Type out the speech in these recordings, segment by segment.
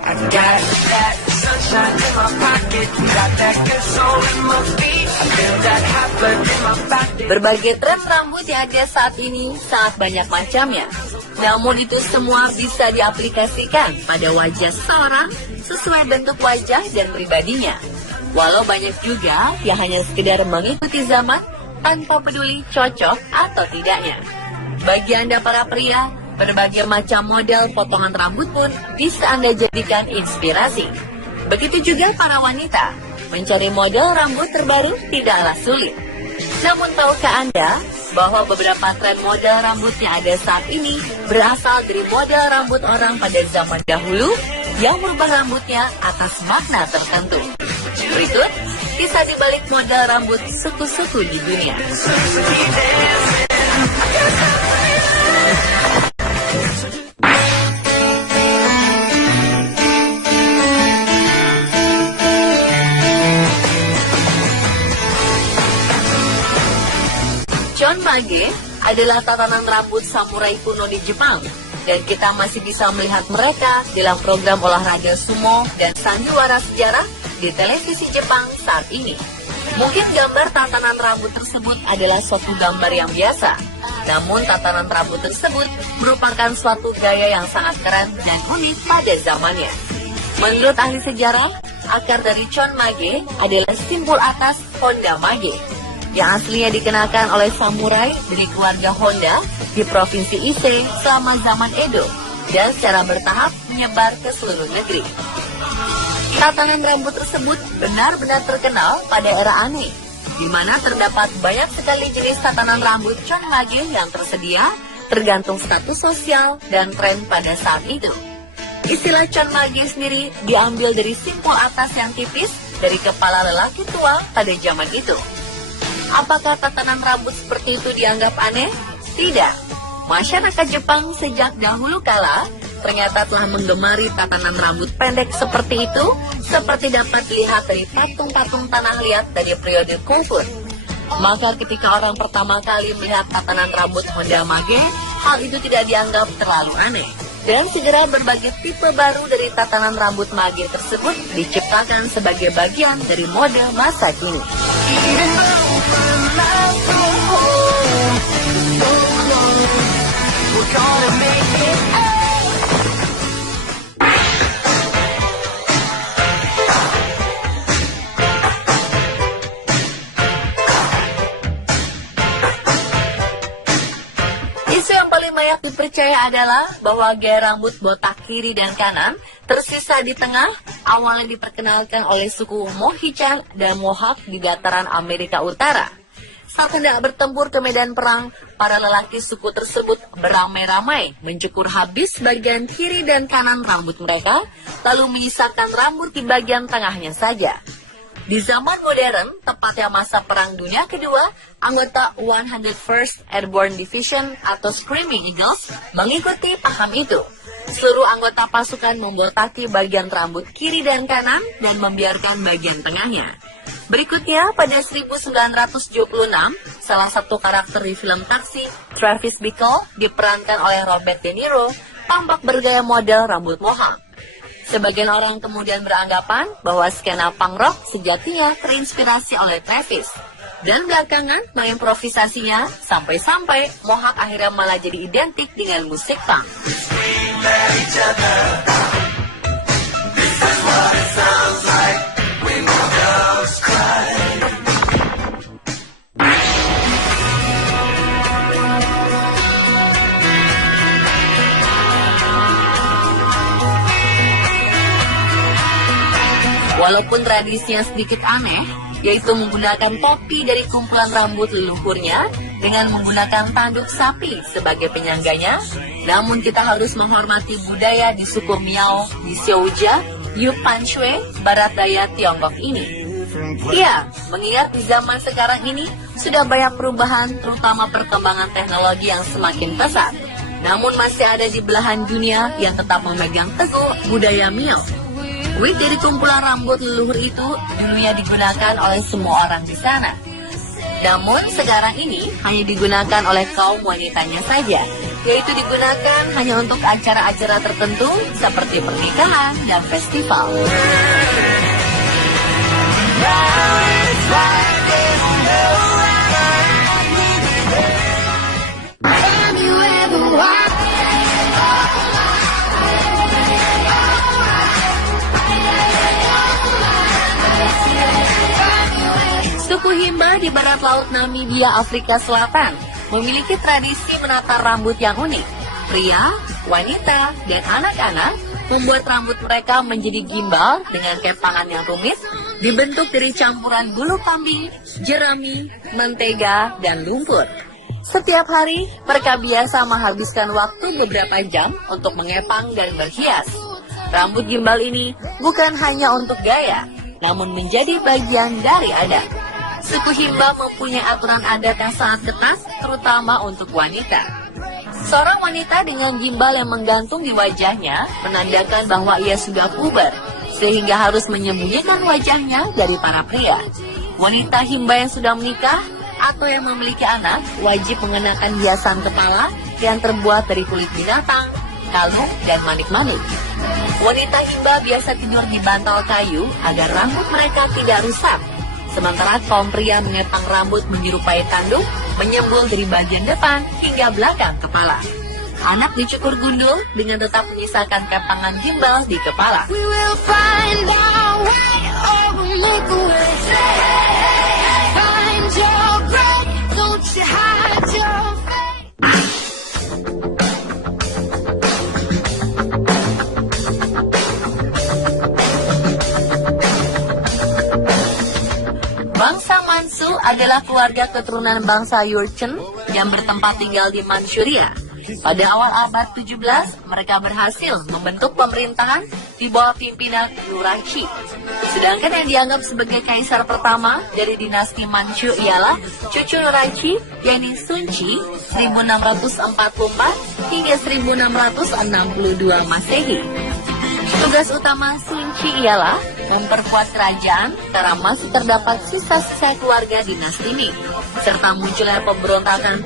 I got that sunshine in my pocket, got that good soul in my feet, I feel that hot blood in my body. Berbagai tren rambut yang ada saat ini sangat banyak macamnya. Namun itu semua bisa diaplikasikan pada wajah seseorang sesuai bentuk wajah dan pribadinya. Walau banyak juga yang hanya sekedar mengikuti zaman tanpa peduli cocok atau tidaknya. Bagi Anda para pria, berbagai macam model potongan rambut pun bisa Anda jadikan inspirasi. Begitu juga para wanita, mencari model rambut terbaru tidaklah sulit. Namun tahukah Anda bahwa beberapa tren model rambut yang ada saat ini berasal dari model rambut orang pada zaman dahulu yang merubah rambutnya atas makna tertentu. Berikut kisah dibalik model rambut suku-suku di dunia. Chon Mage adalah tatanan rambut samurai kuno di Jepang, dan kita masih bisa melihat mereka dalam program olahraga sumo dan sandiwara sejarah di televisi Jepang saat ini. Mungkin gambar tatanan rambut tersebut adalah suatu gambar yang biasa, namun tatanan rambut tersebut merupakan suatu gaya yang sangat keren dan unik pada zamannya. Menurut ahli sejarah, akar dari Chon Mage adalah simbol atas Honda Mage, yang aslinya dikenakan oleh samurai dari keluarga Honda di Provinsi Ise selama zaman Edo dan secara bertahap menyebar ke seluruh negeri. Tatanan rambut tersebut benar-benar terkenal pada era Ane, di mana terdapat banyak sekali jenis tatanan rambut Chon Mage yang tersedia tergantung status sosial dan tren pada saat itu. Istilah Chon Mage sendiri diambil dari simpul atas yang tipis dari kepala lelaki tua pada zaman itu. Apakah tatanan rambut seperti itu dianggap aneh? Tidak. Masyarakat Jepang sejak dahulu kala ternyata telah menggemari tatanan rambut pendek seperti itu, seperti dapat dilihat dari patung-patung tanah liat dari periode Kofun. Maka ketika orang pertama kali melihat tatanan rambut Honda Mage, hal itu tidak dianggap terlalu aneh. Dan segera berbagai tipe baru dari tatanan rambut Mage tersebut diciptakan sebagai bagian dari mode masa kini. Isu yang paling banyak dipercaya adalah bahwa gaya rambut botak kiri dan kanan tersisa di tengah awalnya diperkenalkan oleh suku Mohichan dan Mohawk di dataran Amerika Utara. Saat hendak bertempur ke medan perang, para lelaki suku tersebut beramai-ramai mencukur habis bagian kiri dan kanan rambut mereka, lalu menyisakan rambut di bagian tengahnya saja. Di zaman modern, tepatnya masa Perang Dunia Kedua, anggota 101st Airborne Division atau Screaming Eagles mengikuti paham itu. Seluruh anggota pasukan membotaki bagian rambut kiri dan kanan dan membiarkan bagian tengahnya. Berikutnya, pada 1976, salah satu karakter di film Taxi, Travis Bickle, diperankan oleh Robert De Niro, tampak bergaya model rambut mohawk. Sebagian orang kemudian beranggapan bahwa skena punk rock sejatinya terinspirasi oleh Travis. Dan belakangan mengimprovisasinya sampai-sampai mohawk akhirnya malah jadi identik dengan musik punk. Walaupun tradisinya sedikit aneh, yaitu menggunakan topi dari kumpulan rambut leluhurnya dengan menggunakan tanduk sapi sebagai penyangganya, namun kita harus menghormati budaya di suku Miao, di Xiaojia, Yupanshui, barat daya Tiongkok ini. Ya, mengingat di zaman sekarang ini sudah banyak perubahan, terutama perkembangan teknologi yang semakin pesat. Namun masih ada di belahan dunia yang tetap memegang teguh budaya Miao. Wig dari kumpulan rambut leluhur itu dulunya digunakan oleh semua orang di sana. Namun sekarang ini hanya digunakan oleh kaum wanitanya saja. yaitu digunakan hanya untuk acara-acara tertentu seperti pernikahan dan festival. Suku Himba di barat laut Namibia, Afrika Selatan, memiliki tradisi menata rambut yang unik. Pria, wanita, dan anak-anak membuat rambut mereka menjadi gimbal dengan kepangan yang rumit, dibentuk dari campuran bulu kambing, jerami, mentega, dan lumpur. Setiap hari, mereka biasa menghabiskan waktu beberapa jam untuk mengepang dan berhias. Rambut gimbal ini bukan hanya untuk gaya, namun menjadi bagian dari adat. Suku Himba mempunyai aturan adat yang sangat ketat, terutama untuk wanita. Seorang wanita dengan gimbal yang menggantung di wajahnya menandakan bahwa ia sudah puber, sehingga harus menyembunyikan wajahnya dari para pria. Wanita Himba yang sudah menikah atau yang memiliki anak wajib mengenakan hiasan kepala yang terbuat dari kulit binatang, kalung, dan manik-manik. Wanita Himba biasa tidur di bantal kayu agar rambut mereka tidak rusak. Sementara kaum pria mengepang rambut menyerupai tanduk, menyembul dari bagian depan hingga belakang kepala. Anak dicukur gundul dengan tetap menyisakan kepangan gimbal di kepala. Bangsa Mansu adalah keluarga keturunan bangsa Jurchen yang bertempat tinggal di Manchuria. Pada awal abad 17, mereka berhasil membentuk pemerintahan di bawah pimpinan Nurhaci. Sedangkan yang dianggap sebagai kaisar pertama dari dinasti Manchu ialah cucu Nurhaci, yakni Sun Chi, 1644 hingga 1662 Masehi. Tugas utama Sun Chi ialah memperkuat kerajaan karena masih terdapat sisa-sisa keluarga dinasti Ming, serta munculnya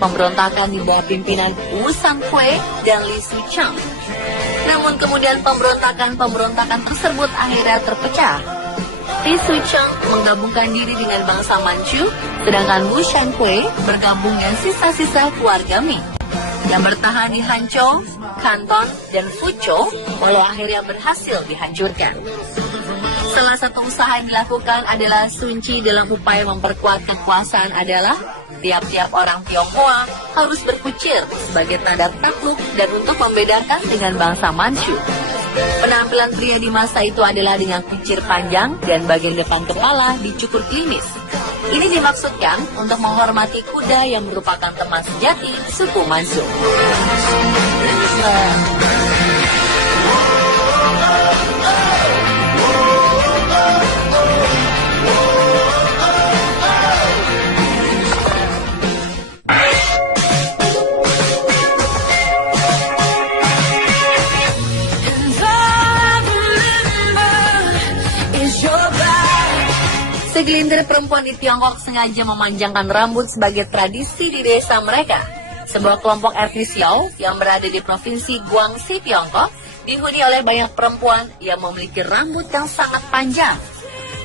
pemberontakan di bawah pimpinan Wu Sangkui dan Li Suchang. Namun kemudian pemberontakan tersebut akhirnya terpecah. Li Suchang menggabungkan diri dengan bangsa Manchu, sedangkan Wu Sangkui bergabung dengan sisa-sisa keluarga Ming yang bertahan di Hanzhou, Canton, dan Fuzhou, walau akhirnya berhasil dihancurkan. Salah satu usaha yang dilakukan adalah Sun Chi dalam upaya memperkuat kekuasaan adalah tiap-tiap orang Tionghoa harus berkucir sebagai tanda takluk dan untuk membedakan dengan bangsa Manchu. Penampilan pria di masa itu adalah dengan kucir panjang dan bagian depan kepala dicukur klimis. Ini dimaksudkan untuk menghormati kuda yang merupakan teman sejati suku Mansu. Segelintir perempuan di Tiongkok sengaja memanjangkan rambut sebagai tradisi di desa mereka. Sebuah kelompok etnis Yao yang berada di provinsi Guangxi, Tiongkok, dihuni oleh banyak perempuan yang memiliki rambut yang sangat panjang.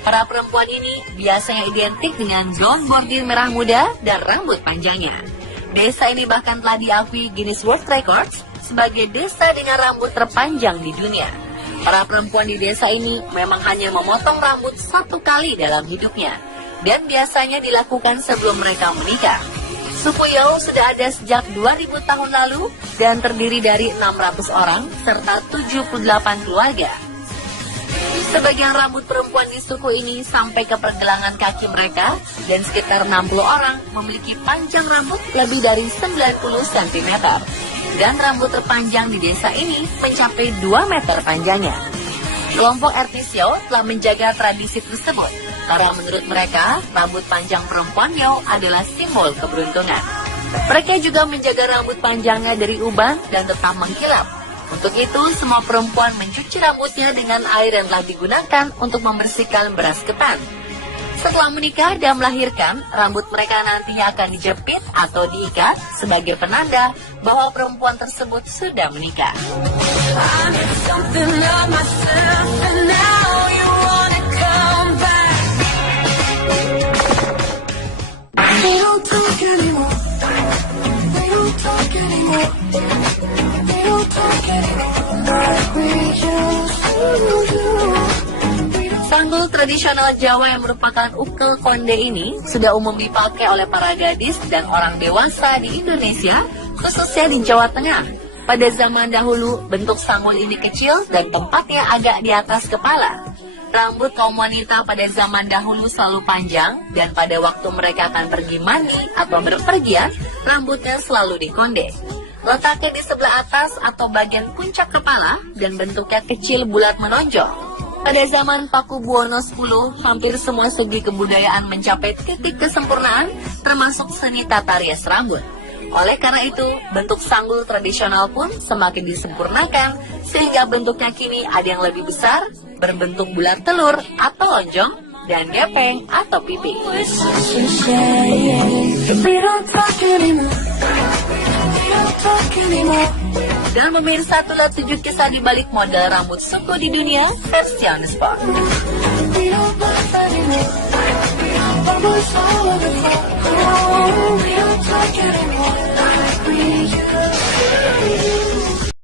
Para perempuan ini biasanya identik dengan blond bordir merah muda dan rambut panjangnya. Desa ini bahkan telah diakui Guinness World Records sebagai desa dengan rambut terpanjang di dunia. Para perempuan di desa ini memang hanya memotong rambut satu kali dalam hidupnya, dan biasanya dilakukan sebelum mereka menikah. Suku Yao sudah ada sejak 2000 tahun lalu dan terdiri dari 600 orang serta 78 keluarga. Sebagian rambut perempuan di suku ini sampai ke pergelangan kaki mereka, dan sekitar 60 orang memiliki panjang rambut lebih dari 90 cm. Dan rambut terpanjang di desa ini mencapai 2 meter panjangnya. Kelompok etnis Yao telah menjaga tradisi tersebut, karena menurut mereka, rambut panjang perempuan Yao adalah simbol keberuntungan. Mereka juga menjaga rambut panjangnya dari uban dan tetap mengkilap. Untuk itu, semua perempuan mencuci rambutnya dengan air yang telah digunakan untuk membersihkan beras ketan. Setelah menikah dan melahirkan, rambut mereka nantinya akan dijepit atau diikat sebagai penanda bahwa perempuan tersebut sudah menikah. I need something of myself, and now you wanna come back. They don't talk anymore. They don't talk anymore. They don't talk anymore like we used to do. Sanggul tradisional Jawa yang merupakan ukel konde ini sudah umum dipakai oleh para gadis dan orang dewasa di Indonesia, khususnya di Jawa Tengah. Pada zaman dahulu, bentuk sanggul ini kecil dan tempatnya agak di atas kepala. Rambut kaum wanita pada zaman dahulu selalu panjang, dan pada waktu mereka akan pergi mandi atau berpergian, rambutnya selalu dikonde. Letaknya di sebelah atas atau bagian puncak kepala dan bentuknya kecil bulat menonjol. Pada zaman Pakubuwono X, hampir semua segi kebudayaan mencapai titik kesempurnaan, termasuk seni tata rias rambut. Oleh karena itu, bentuk sanggul tradisional pun semakin disempurnakan, sehingga bentuknya kini ada yang lebih besar, berbentuk bulat telur atau lonjong, dan gepeng atau pipi. Dan pemirsa, itulah 7 kisah di balik model rambut suku di dunia versi On The Spot. We don't talk anymore like we used